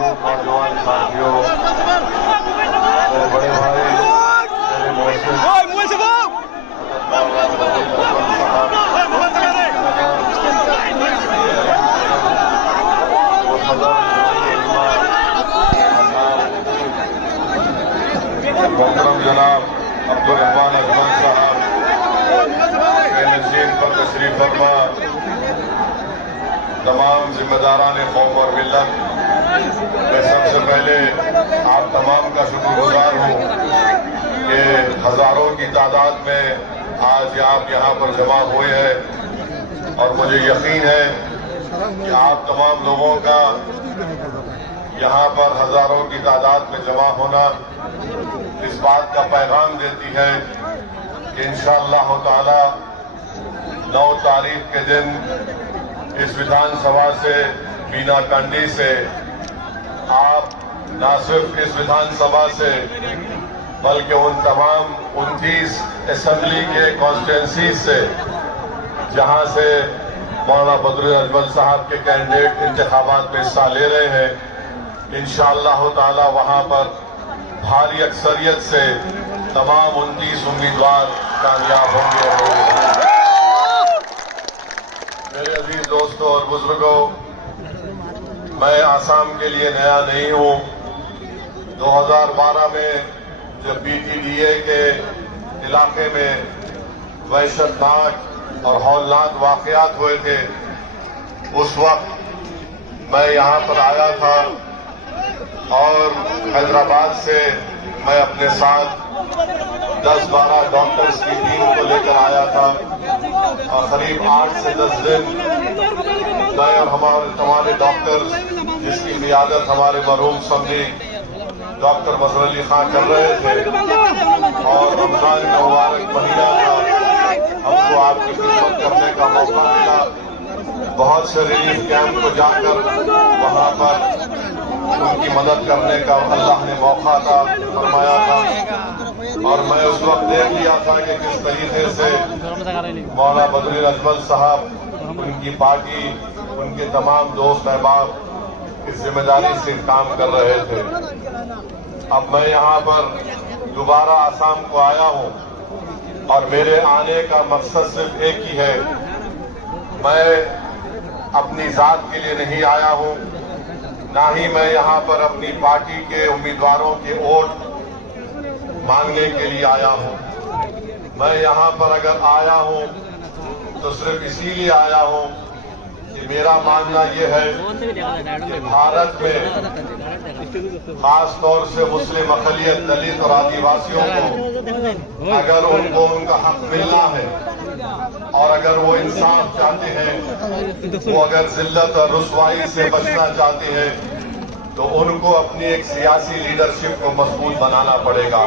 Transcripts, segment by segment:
नौजवान साथियों, बड़े भाई मोहतरम जनाब अब्दुल रहमान अजमल साहब नशीन पर तशरीफ फरमा, तमाम जिम्मेदारान कौम और मिल्लत, मैं सबसे पहले आप तमाम का शुक्रगुजार हूँ कि हजारों की तादाद में आज आप यहाँ पर जमा हुए हैं और मुझे यकीन है कि आप तमाम लोगों का यहाँ पर हजारों की तादाद में जमा होना इस बात का पैगाम देती है कि इंशाअल्लाह ताला 9 तारीख के दिन इस विधानसभा से बीना कंडी से आप न सिर्फ इस विधानसभा से बल्कि उन तमाम 29 असेंबली के कॉन्स्टिट्यूंसी से जहां से मौलाना बदरुद्दीन अजमल साहब के कैंडिडेट इंतखाबात में हिस्सा ले रहे हैं, इंशाअल्लाह ताला वहां पर भारी अक्सरियत से तमाम 29 उम्मीदवार कामयाब होंगे। मेरे अजीज दोस्तों और बुजुर्गों, मैं आसाम के लिए नया नहीं हूं। 2012 में जब BTDA के इलाके में वहशतनाक और हौलनाक वाकयात हुए थे, उस वक्त मैं यहां पर आया था और हैदराबाद से मैं अपने साथ 10-12 डॉक्टर्स की टीम को लेकर आया था और करीब 8 से 10 दिन मैं और हमारे डॉक्टर्स, जिसकी क़ियादत हमारे मरहूम समझी डॉक्टर मजहर अली खान कर रहे थे, और रमजान का मुबारक महीना था, हमको आपकी खिदमत करने का मौका मिला। बहुत से रिलीफ कैंप को जाकर वहां पर उनकी मदद करने का अल्लाह ने मौका था फरमाया था, और मैं उस वक्त देख लिया था कि किस तरीके से मौलाना बदरुद्दीन अजमल साहब, उनकी पार्टी, उनके तमाम दोस्त अहबाब इस जिम्मेदारी से काम कर रहे थे। अब मैं यहाँ पर दोबारा आसाम को आया हूँ और मेरे आने का मकसद सिर्फ एक ही है। मैं अपनी जात के लिए नहीं आया हूँ, ना ही मैं यहाँ पर अपनी पार्टी के उम्मीदवारों के वोट मांगने के लिए आया हूँ। मैं यहाँ पर अगर आया हूँ तो सिर्फ इसीलिए आया हूँ कि मेरा मानना यह है कि भारत में खास तौर से मुस्लिम अक़लियत, दलित और आदिवासियों को अगर उनको उनका हक मिलना है और अगर वो इंसाफ चाहते हैं, वो अगर जिल्लत और रुसवाई से बचना चाहते हैं, तो उनको अपनी एक सियासी लीडरशिप को मजबूत बनाना पड़ेगा।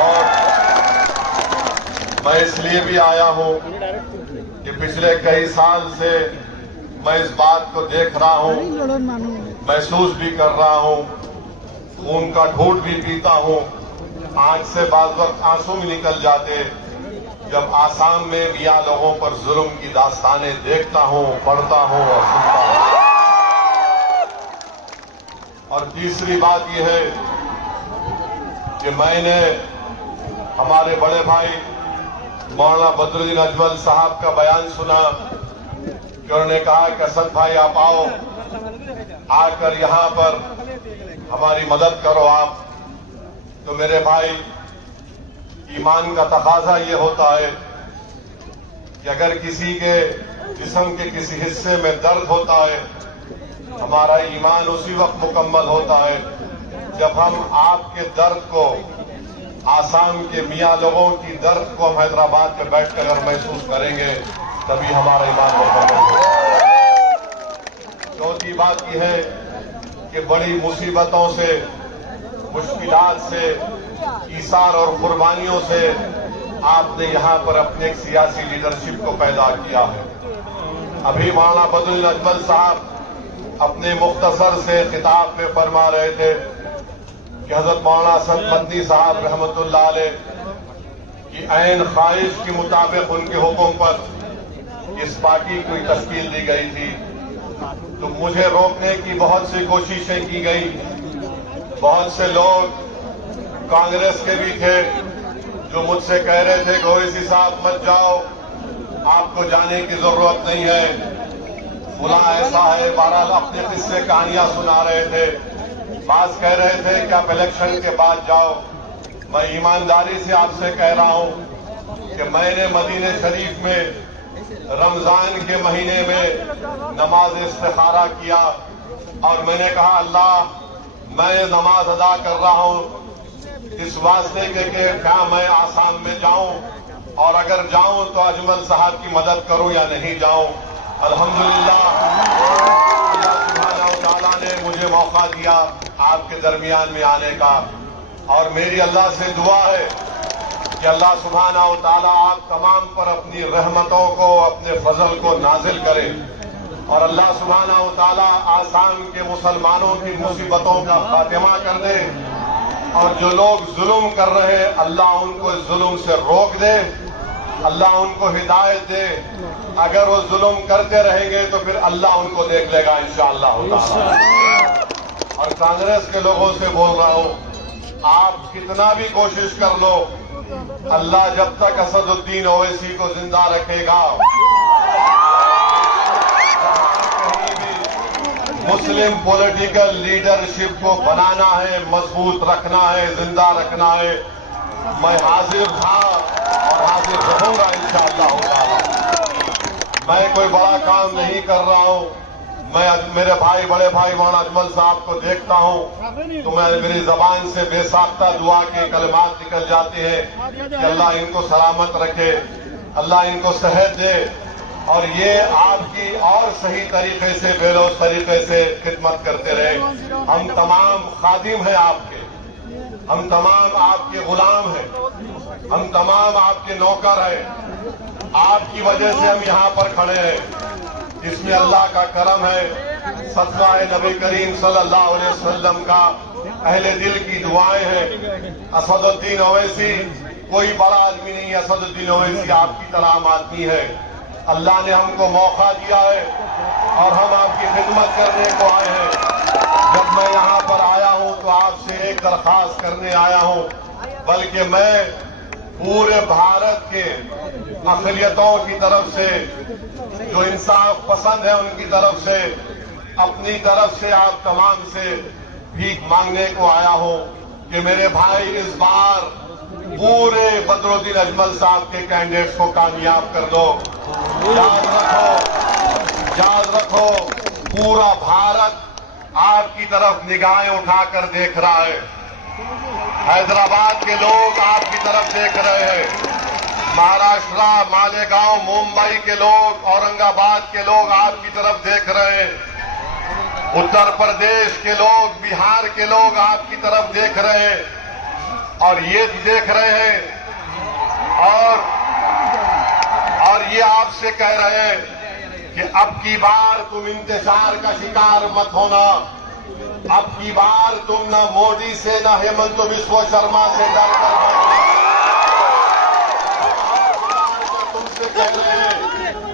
और मैं इसलिए भी आया हूं कि पिछले कई साल से मैं इस बात को देख रहा हूं, महसूस भी कर रहा हूं, खून का घूंट भी पीता हूं, आंख से बाज वक्त आंसू भी निकल जाते जब आसाम में मियां लोगों पर जुल्म की दास्तानें देखता हूं, पढ़ता हूं और सुनता हूं। और तीसरी बात यह है कि मैंने हमारे बड़े भाई मौलाना बदरुद्दीन अजमल साहब का बयान सुना कि उन्होंने कहा कि असद भाई आप आओ, आकर यहां पर हमारी मदद करो आप। तो मेरे भाई, ईमान का तकाजा ये होता है कि अगर किसी के जिस्म के किसी हिस्से में दर्द होता है, हमारा ईमान उसी वक्त मुकम्मल होता है जब हम आपके दर्द को, आसाम के मियां लोगों की दर्द को हम हैदराबाद में बैठकर अगर महसूस करेंगे, तभी हमारा ईमान मुकम्मल होगा। चौथी बात यह है कि बड़ी मुसीबतों से, मुश्किलात से, ईसार और कुर्बानियों से आपने यहाँ पर अपने एक सियासी लीडरशिप को पैदा किया है। अभी मौलाना बदरुल अजमल साहब अपने मुख्तसर से खिताब में फरमा रहे थे कि हजरत मौलाना असद मदनी साहब रहमतुल्लाह अलैह की ऐन ख्वाहिश के मुताबिक उनके हुक्म पर इस पार्टी की तश्कील दी गई थी। तो मुझे रोकने की बहुत सी कोशिशें की गई। बहुत से लोग कांग्रेस के भी थे जो मुझसे कह रहे थे कि ओवैसी साहब मत जाओ, आपको जाने की जरूरत नहीं है, फुला ऐसा है। बहरहाल अपने किस्से कहानियां सुना रहे थे। बात कह रहे थे कि आप इलेक्शन के बाद जाओ। मैं ईमानदारी से आपसे कह रहा हूं कि मैंने मदीने शरीफ में रमजान के महीने में नमाज इस्तिखारा किया और मैंने कहा अल्लाह मैं नमाज अदा कर रहा हूं इस वास्ते के क्या मैं आसाम में जाऊं और अगर जाऊं तो अजमल साहब की मदद करूं या नहीं जाऊं। अल्हम्दुलिल्लाह अल्लाह सुब्हानहू तआला ने मुझे मौका दिया आपके दरमियान में आने का और मेरी अल्लाह से दुआ है कि अल्लाह सुब्हानहू तआला आप तमाम पर अपनी रहमतों को अपने फजल को नाजिल करे और अल्लाह सुब्हानहू तआला आसाम के मुसलमानों की मुसीबतों का खात्मा कर दे और जो लोग जुल्म कर रहे हैं अल्लाह उनको जुल्म से रोक दे, अल्लाह उनको हिदायत दे। अगर वो जुल्म करते रहेंगे तो फिर अल्लाह उनको देख लेगा इंशाअल्लाह ताला। और कांग्रेस के लोगों से बोल रहा हूं, आप कितना भी कोशिश कर लो, अल्लाह जब तक असदुद्दीन ओवैसी को जिंदा रखेगा, मुस्लिम पॉलिटिकल लीडरशिप को बनाना है, मजबूत रखना है, जिंदा रखना है, मैं हाजिर था और हाजिर रहूंगा इंशाअल्लाह ताला। मैं कोई बड़ा काम नहीं कर रहा हूं। मैं मेरे भाई बड़े भाई मौलाना अजमल साहब को देखता हूं तो मैं मेरी जबान से बेसाख्ता दुआ के कलमात निकल जाते हैं कि अल्लाह इनको सलामत रखे, अल्लाह इनको सेहत दे और ये आपकी और सही तरीके से बेलोस तरीके से खिदमत करते रहे। हम तमाम खादिम हैं आपके, हम तमाम आपके गुलाम हैं, हम तमाम आपके नौकर हैं। आपकी वजह से हम यहाँ पर खड़े हैं। इसमें अल्लाह का करम है, सदका है नबी करीम सल्लल्लाहु अलैहि वसल्लम का, अहले दिल की दुआएं हैं। असदुद्दीन ओवैसी कोई बड़ा आदमी नहीं है, असदुद्दीन ओवैसी आपकी तरह आम आदमी है। अल्लाह ने हमको मौका दिया है और हम आपकी खिदमत करने को आए हैं। जब मैं यहाँ पर आया हूँ तो आपसे एक दरखास्त करने आया हूँ, बल्कि मैं पूरे भारत के अक़लियतों की तरफ से जो इंसाफ पसंद है उनकी तरफ से, अपनी तरफ से आप तमाम से भीख मांगने को आया हूँ कि मेरे भाई इस बार पूरे बदरुद्दीन अजमल साहब के कैंडिडेट्स को कामयाब कर दो। याद रखो पूरा भारत आपकी तरफ निगाहें उठाकर देख रहा है। हैदराबाद के लोग आपकी तरफ देख रहे हैं, महाराष्ट्र, मालेगांव, मुंबई के लोग, औरंगाबाद के लोग आपकी तरफ देख रहे हैं, उत्तर प्रदेश के लोग, बिहार के लोग आपकी तरफ देख रहे हैं और ये देख रहे हैं और ये आपसे कह रहे हैं कि अब की बार तुम इंतजार का शिकार मत होना। अब की बार तुम न मोदी से न हेमंत बिस्वा शर्मा से डरकर तुमसे कह रहे हैं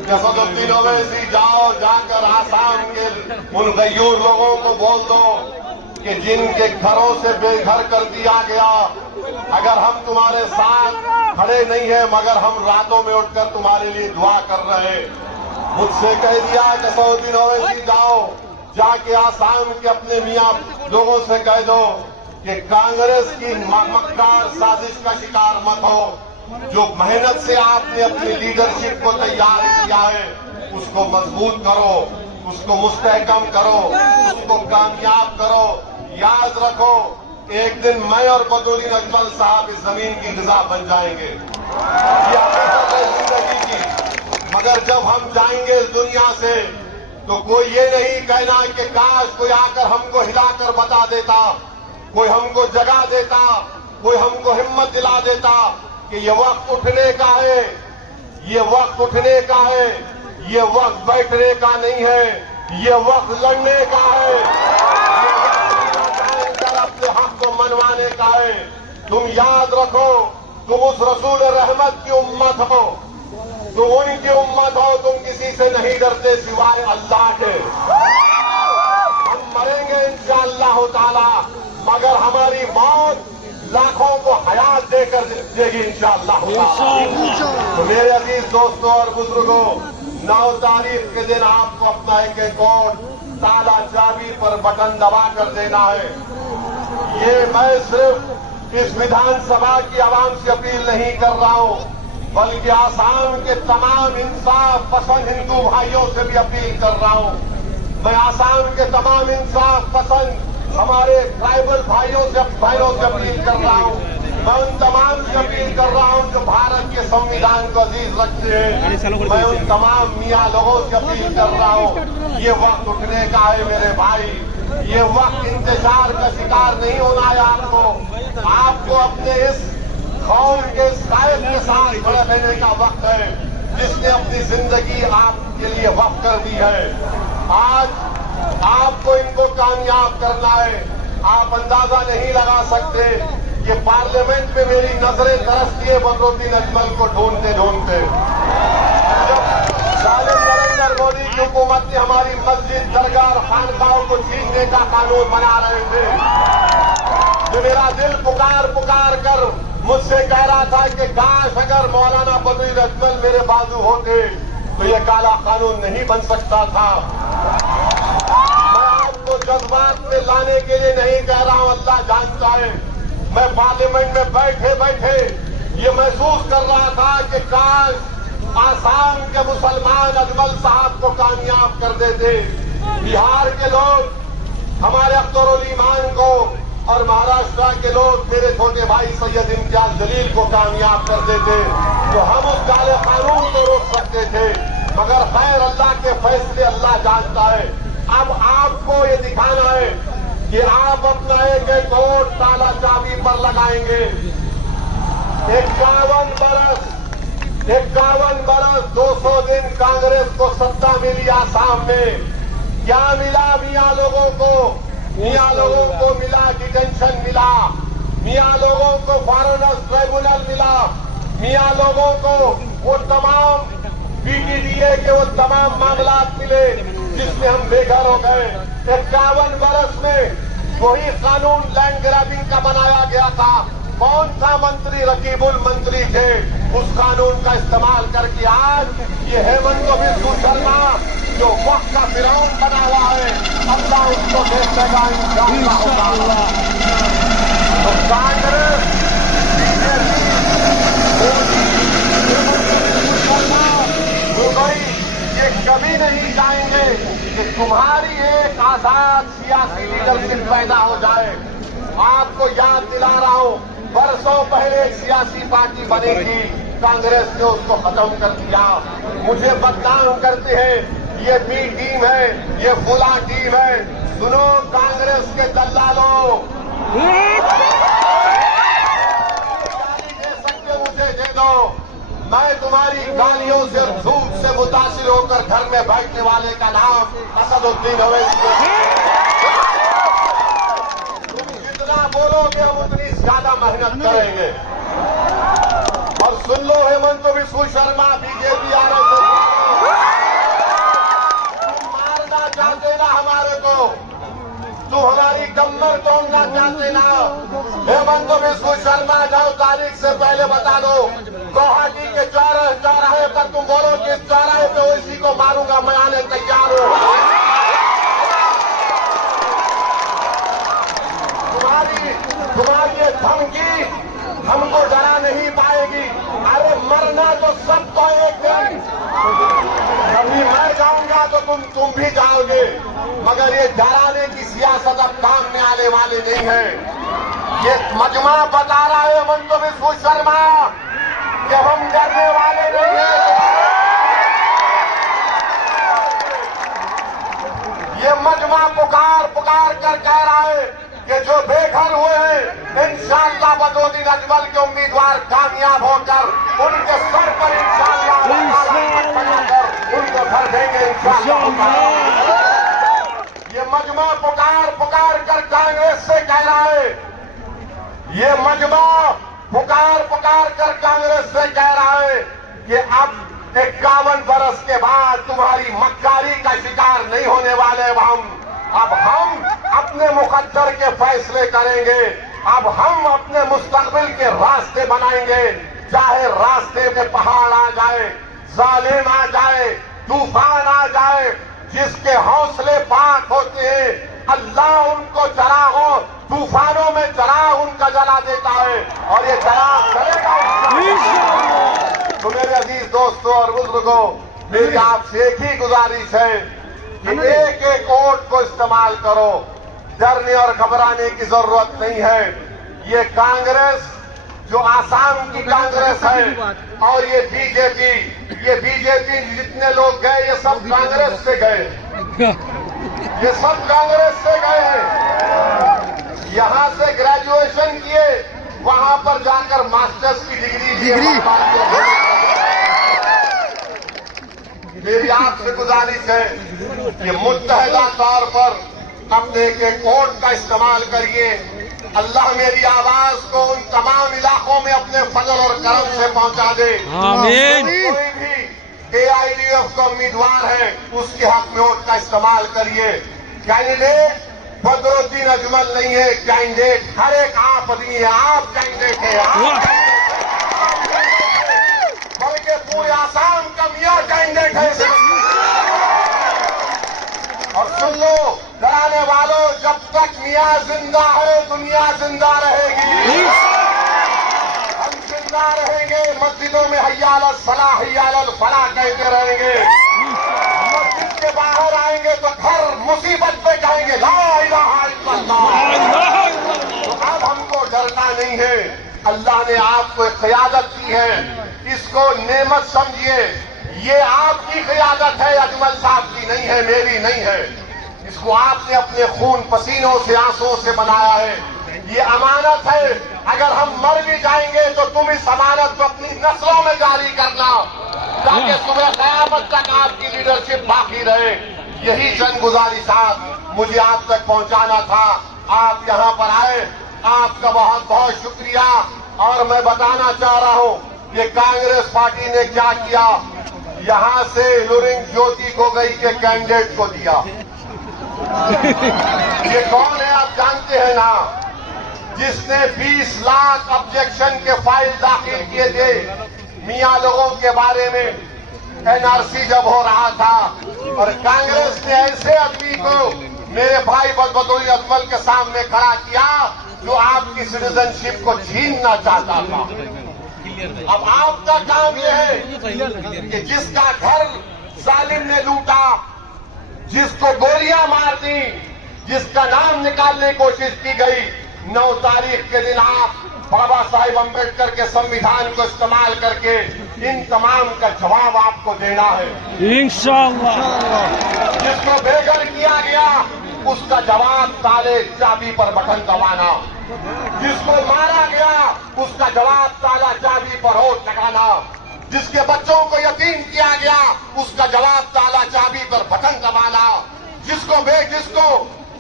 कि असदुद्दीन ओवैसी जाओ, जाकर आसाम के उन गयूर लोगों को बोल दो कि जिनके घरों से बेघर कर दिया गया, अगर हम तुम्हारे साथ खड़े नहीं है मगर हम रातों में उठकर तुम्हारे लिए दुआ कर रहे हैं। मुझसे कह दिया कि असदुद्दीन ओवैसी जाओ, जाके आसाम के अपने मियां लोगों से कह दो कि कांग्रेस की मक्कार साजिश का शिकार मत हो। जो मेहनत से आपने अपनी लीडरशिप को तैयार किया है उसको मजबूत करो, उसको मुस्तहकम करो, उसको कामयाब करो। याद रखो एक दिन मैं और बदरुद्दीन अजमल साहब इस जमीन की ग़िज़ा बन जाएंगे। ये हकीकत है जिंदगी की। मगर जब हम जाएंगे इस दुनिया से तो कोई ये नहीं कहना कि काश कोई आकर हमको हिलाकर बता देता, कोई हमको जगा देता, कोई हमको हिम्मत दिला देता कि ये वक्त उठने का है, ये वक्त उठने का है, ये वक्त बैठने का नहीं है, ये वक्त लड़ने का है, ये वक्त अपने हक को मनवाने का है। तुम याद रखो, तुम उस रसूल रहमत की उम्मत हो, तुम उनकी उम्मत हो, तुम किसी से नहीं डरते सिवाय अल्लाह के। हम मरेंगे इंशाअल्लाह ताला, मगर हमारी मौत लाखों को हयात देकर देगी इंशाअल्लाह। तो मेरे अजीज दोस्तों और बुजुर्गों, 9 तारीख के दिन आपको अपना एक एक वोट ताला चाबी पर बटन दबा कर देना है। ये मैं सिर्फ इस विधानसभा की आवाम से अपील नहीं कर रहा हूं, बल्कि आसाम के तमाम इंसाफ पसंद हिंदू भाइयों से भी अपील कर रहा हूं। मैं आसाम के तमाम इंसाफ पसंद हमारे ट्राइबल भाइयों से अपील कर रहा हूं। मैं उन तमाम से अपील कर रहा हूं जो भारत के संविधान को अजीज रखते हैं। मैं उन तमाम मियाँ लोगों से अपील कर रहा हूं, ये वक्त उठने का है मेरे भाई, ये वक्त इंतजार का शिकार नहीं होना है। आपको अपने इस कौम के साहिब के साथ खड़े रहने का वक्त है, जिसने अपनी जिंदगी आपके लिए वक्त कर दी है। आज आपको इनको कामयाब करना है। आप अंदाजा नहीं लगा सकते कि पार्लियामेंट में मेरी नजरें तरसती है बदरुद्दीन अजमल को ढूंढते ढूंढते। जब जालिम नरेंद्र मोदी की हुकूमत ने हमारी मस्जिद, दरगाह और खानकाहों को छीनने का कानून बना रहे थे, तो मेरा दिल पुकार पुकार कर मुझसे कह रहा था कि काश अगर मौलाना बदरुद्दीन अजमल मेरे बाजू होते तो ये काला कानून नहीं बन सकता था। मैं आपको जज्बात में लाने के लिए नहीं कह रहा हूं, अल्लाह जानता है। मैं पार्लियामेंट में बैठे बैठे ये महसूस कर रहा था कि काश आसाम के मुसलमान अजमल साहब को कामयाब कर देते, बिहार के लोग हमारे अख्तरुल ईमान को और महाराष्ट्र के लोग मेरे छोटे भाई सैयद इम्तियाज जलील को कामयाब कर देते, तो हम उस काले कानून को रोक सकते थे। मगर खैर, अल्लाह के फैसले अल्लाह जानता है। अब आपको ये दिखाना है कि आप अपना एक एक वोट ताला चाबी पर लगाएंगे। 51 बरस 200 दिन कांग्रेस को सत्ता मिली आसाम में। क्या मिला मियाँ लोगों को? मियाँ लोगों को मिला डिटेंशन मिला, मियाँ लोगों को फॉरेनर्स ट्राइब्यूनल मिला, मियाँ लोगों को वो तमाम बीटीडीए के वो तमाम मामला मिले जिसमें हम बेघर हो गए। 51 बरस में वही कानून लैंड ग्रैबिंग का बनाया गया था। कौन सा मंत्री रकीबुल मंत्री थे, उस कानून का इस्तेमाल करके आज ये हेमंत बिस्वा शर्मा जो वक्त का फिरौन बना हुआ है, अल्लाह उसको देख लेगा इंशाअल्लाह। तो कांग्रेस, ये कभी नहीं चाहेंगे कि तुम्हारी एक आजाद सियासी लीडरशिप पैदा हो जाए। आपको याद दिला रहा हूं, बरसों पहले एक सियासी पार्टी बनी थी, कांग्रेस ने उसको खत्म कर दिया। मुझे बदनाम करते हैं, ये बी टीम है, ये फुला टीम है। सुनो कांग्रेस के दलालों, गाली दे सकते मुझे दे दो, मैं तुम्हारी गालियों से और झूठ से मुतासिर होकर घर में बैठने वाले का नाम असदुद्दीन अवैसी। तुम जितना बोलोगे हम उतनी ज्यादा मेहनत करेंगे। और सुन लो हेमंत बिस्वा शर्मा, बीजेपी तुम मारना चाहते ना हमारे को, तुम हमारी कमर तोड़ना चाहते ना। हेमंत बिस्वा शर्मा 9 तारीख से पहले बता दो, गुवाहाटी के चौराहे पर तुम बोलो कि इस चौराहे पे इसी को मारूंगा, मैं आने तैयार हूं। तुम्हारी ये धमकी हमको डरा नहीं पाएगी। अरे मरना तो सबको एक दिन, कभी मैं जाऊंगा तो तुम भी जाओगे, मगर ये डराने की सियासत अब काम में आने वाली नहीं है। ये मजमा बता रहा है हेमंत बिस्वा शर्मा कि हम डरने वाले नहीं हैं। ये मजमा पुकार पुकार कर कह रहा है कि जो बेघर हुए हैं इंशाअल्लाह बदरुद्दीन अजमल के उम्मीदवार कामयाब होकर उनके सर पर इंशाअल्लाह उनको भर देंगे इंशाअल्लाह। ये मजमा पुकार पुकार कर कांग्रेस से कह रहा है, ये मजमा पुकार पुकार कर कांग्रेस से कह रहा है कि अब 51 बरस के बाद तुम्हारी मक्कारी का शिकार नहीं होने वाले अब हम अपने मुकद्दर के फैसले करेंगे। अब हम अपने मुस्तकबिल के रास्ते बनाएंगे, चाहे रास्ते में पहाड़ आ जाए, जालिम आ जाए, तूफान आ जाए। जिसके हौसले पाक होते हैं अल्लाह उनको चरागों तूफानों में चराग उनका जला देता है और ये चराग जलेगा। तो मेरे अजीज दोस्तों और बुजुर्गों, मेरी आपसे एक ही गुजारिश है कि एक एक वोट को इस्तेमाल करो, डरने और घबराने की जरूरत नहीं है। ये कांग्रेस जो आसाम की कांग्रेस है और ये बीजेपी जितने लोग गए ये सब कांग्रेस से गए, ये सब कांग्रेस से गए हैं। यहां से ग्रेजुएशन किए, वहां पर जाकर मास्टर्स की डिग्री लिए। मेरी आपसे गुजारिश है कि मुत्तहदा तौर पर अपने एक एक वोट का इस्तेमाल करिए। अल्लाह मेरी आवाज को उन तमाम इलाकों में अपने फजल और करम से पहुंचा दे। आमीन। कोई भी AIDF का उम्मीदवार है उसके हक में वोट का इस्तेमाल करिए। कैंडिडेट बदरुद्दीन अजमल नहीं है, कैंडिडेट हर एक आप आदमी है, आप कैंडिडेट है, बल्कि पूरे आसाम का मियां कैंडिडेट है। और सुन लो डराने वालों, जब तक मियां जिंदा है दुनिया जिंदा रहेगी, हम जिंदा रहेंगे। मस्जिदों में हय्या अलल सलाह हय्या अलल फलाह कहते रहेंगे, मस्जिद के बाहर आएंगे तो घर मुसीबत पे कहेंगे ला इलाहा इल्लल्लाह। तो अब हमको डरना नहीं है, अल्लाह ने आपको क़यादत दी है, इसको नेमत समझिए। ये आपकी क़यादत है, अजमल साहब की नहीं है, मेरी नहीं है। इसको आपने अपने खून पसीनों से आंसुओं से बनाया है, ये अमानत है। अगर हम मर भी जाएंगे तो तुम इस अमानत को अपनी नस्लों में जारी करना, ताकि सुबह क़यामत तक आपकी लीडरशिप बाकी रहे। यही चंद गुजारिशात मुझे आप तक पहुंचाना था। आप यहां पर आए, आपका बहुत बहुत शुक्रिया। और मैं बताना चाह रहा हूं कि कांग्रेस पार्टी ने क्या किया, यहां से लुरिंग ज्योति गोगोई के कैंडिडेट को दिया। ये कौन है आप जानते हैं ना, जिसने 20 लाख ऑब्जेक्शन के फाइल दाखिल किए थे मियां लोगों के बारे में NRC जब हो रहा था। और कांग्रेस ने ऐसे आदमी को मेरे भाई बदरुद्दीन अजमल के सामने खड़ा किया जो आपकी सिटीजनशिप को छीनना चाहता था। अब आपका काम यह है कि जिसका घर जालिम ने लूटा, जिसको गोलियां मार दी, जिसका नाम निकालने की कोशिश की गई, 9 तारीख के दिन आप बाबा साहिब अम्बेडकर के संविधान को इस्तेमाल करके इन तमाम का जवाब आपको देना है इंशाअल्लाह। जिसको बेघर किया गया उसका जवाब ताले चाबी पर बटन दबाना, जिसको मारा गया उसका जवाब ताला चाबी पर होठ लगाना, जिसके बच्चों को यतीम किया गया उसका जवाब ताला चाबी पर बटन दबाना, जिसको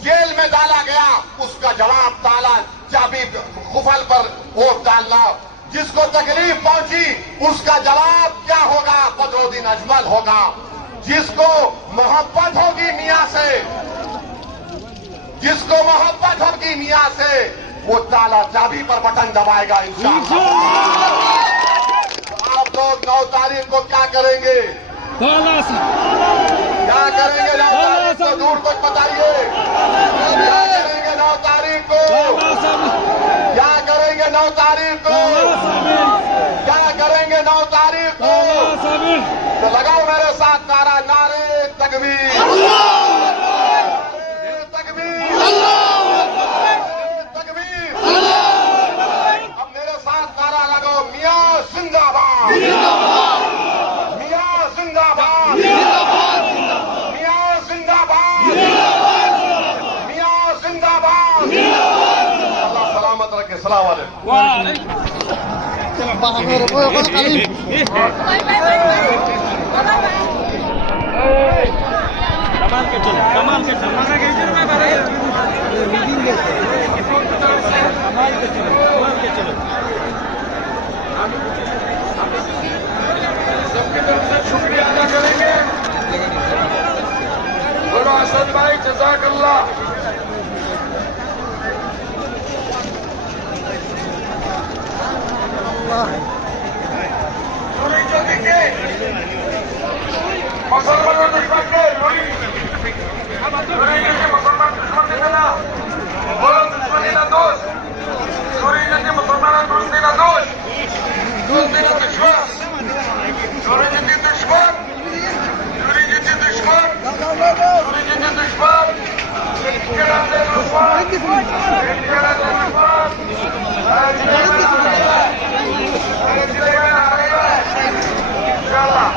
जेल में डाला गया उसका जवाब ताला चाबी कुफल पर वोट डालना, जिसको तकलीफ पहुंची उसका जवाब क्या होगा, बदरुद्दीन अजमल होगा। जिसको मोहब्बत होगी मियां से, जिसको मोहब्बत होगी मियां से, वो ताला चाबी पर बटन दबाएगा इंशाअल्लाह। आप लोग 9 तारीख को क्या करेंगे, क्या करेंगे 9 तारीख को, दूर तक बताइए क्या करेंगे 9 तारीख को, क्या करेंगे 9 तारीख को, क्या करेंगे 9 तारीख को। तो लगाओ मेरे साथ नारा, नारे तकबीर, तकबीर, तकबीर। अब मेरे साथ नारा लगाओ, मियां जिंदाबाद, मियां जिंदाबाद, मियां जिंदाबाद, मियां जिंदाबाद। अस्सलाम वालेकुम। कमाल के चलो, कमाल के चलो, कमाल के चलो, कमाल के चलो। सबकी तरफ से शुक्रिया अदा करेंगे। बोलो असद भाई जज़ाकल्लाह। सूरज ज्योति के मुसलमानों दुश्मन के सूरज ज्योति मुसलमान दुश्मन ने ना बोलो दुश्मन ने ना दोस्त सूरज ज्योति मुसलमान दोस्त ने ना दोस्त दोस्त ने ना दुश्मन सूरज ज्योति दुश्मन सूरज ज्योति दुश्मन सूरज ज्योति दुश्मन इनके नाम से दुश्मन इनके नाम से दुश्मन इंशाल्लाह